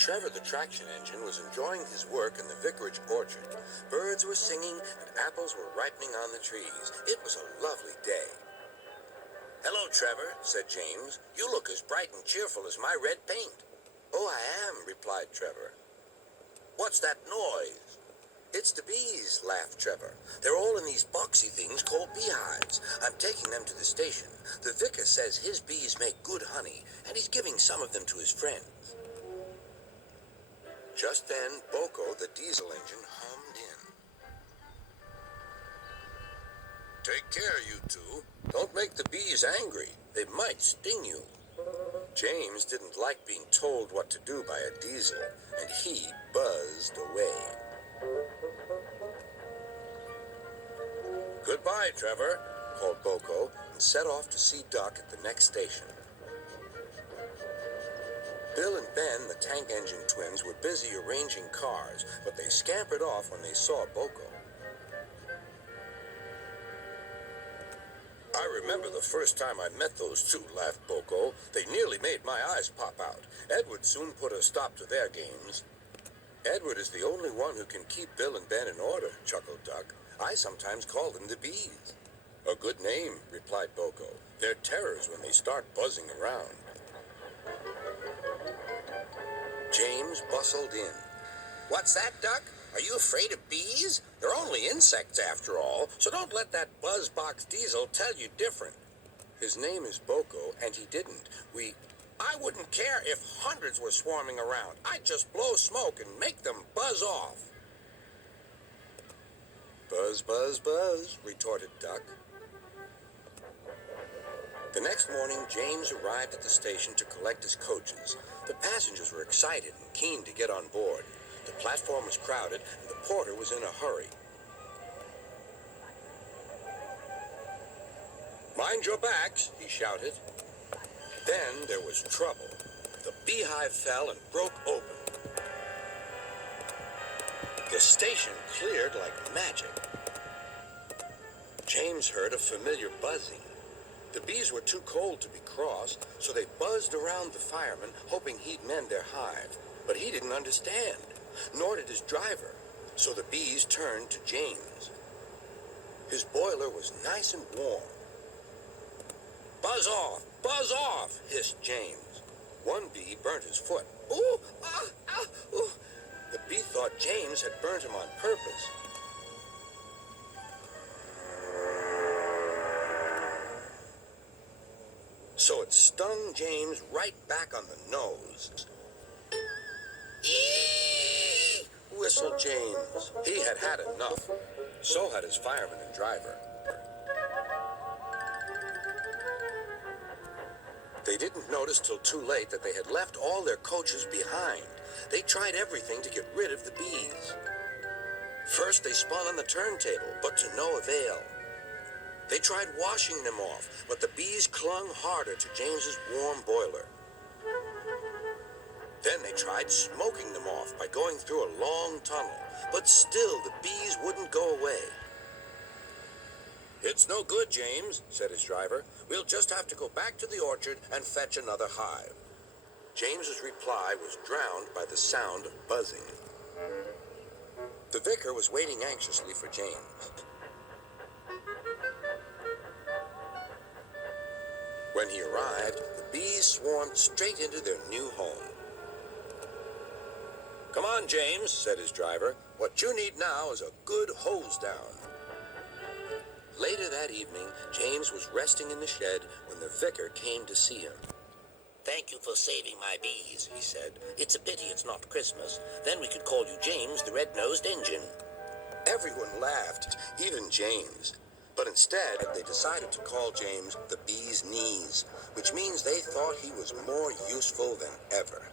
Trevor the traction engine was enjoying his work in the vicarage orchard. Birds were singing and apples were ripening on the trees. It was a lovely day. "Hello, Trevor," said James. "You look as bright and cheerful as my red paint." "Oh, I am," replied Trevor. "What's that noise?" "It's the bees," laughed Trevor. "They're all in these boxy things called beehives. I'm taking them to the station. The vicar says his bees make good honey, and he's giving some of them to his friends." Just then, BoCo, the diesel engine, hummed in. "Take care, you two. Don't make the bees angry. They might sting you." James didn't like being told what to do by a diesel, and he buzzed away. "Goodbye, Trevor," called BoCo, and set off to see Duck at the next station. Bill and Ben, the tank engine twins, were busy arranging cars, but they scampered off when they saw BoCo. "I remember the first time I met those two," laughed BoCo. "They nearly made my eyes pop out. Edward soon put a stop to their games." "Edward is the only one who can keep Bill and Ben in order," chuckled Duck. "I sometimes call them the bees." "A good name," replied BoCo. "They're terrors when they start buzzing around." James bustled in. "What's that, Duck? Are you afraid of bees? They're only insects after all, so don't let that buzzbox diesel tell you different." "His name is BoCo, and he didn't. I wouldn't care if hundreds were swarming around. I'd just blow smoke and make them buzz off." "Buzz, buzz, buzz," retorted Duck. The next morning, James arrived at the station to collect his coaches. The passengers were excited and keen to get on board. The platform was crowded, and the porter was in a hurry. "Mind your backs," he shouted. Then there was trouble. The beehive fell and broke open. The station cleared like magic. James heard a familiar buzzing. The bees were too cold to be cross, so they buzzed around the fireman, hoping he'd mend their hive. But he didn't understand, nor did his driver, so the bees turned to James. His boiler was nice and warm. Buzz off, hissed James. One bee burnt his foot. "Ooh, ooh." The bee thought James had burnt him on purpose. So it stung James right back on the nose. "Eee!" whistled James. He had had enough. So had his fireman and driver. They didn't notice till too late that they had left all their coaches behind. They tried everything to get rid of the bees. First they spun on the turntable, but to no avail. They tried washing them off, but the bees clung harder to James's warm boiler. Then they tried smoking them off by going through a long tunnel, but still the bees wouldn't go away. "It's no good, James," said his driver. "We'll just have to go back to the orchard and fetch another hive." James's reply was drowned by the sound of buzzing. The vicar was waiting anxiously for James. When he arrived, the bees swarmed straight into their new home. "Come on, James," said his driver. "What you need now is a good hose down." Later that evening, James was resting in the shed when the vicar came to see him. "Thank you for saving my bees," he said. "It's a pity it's not Christmas. Then we could call you James the Red-Nosed Engine." Everyone laughed, even James. But instead, they decided to call James the Bee's Knees, which means they thought he was more useful than ever.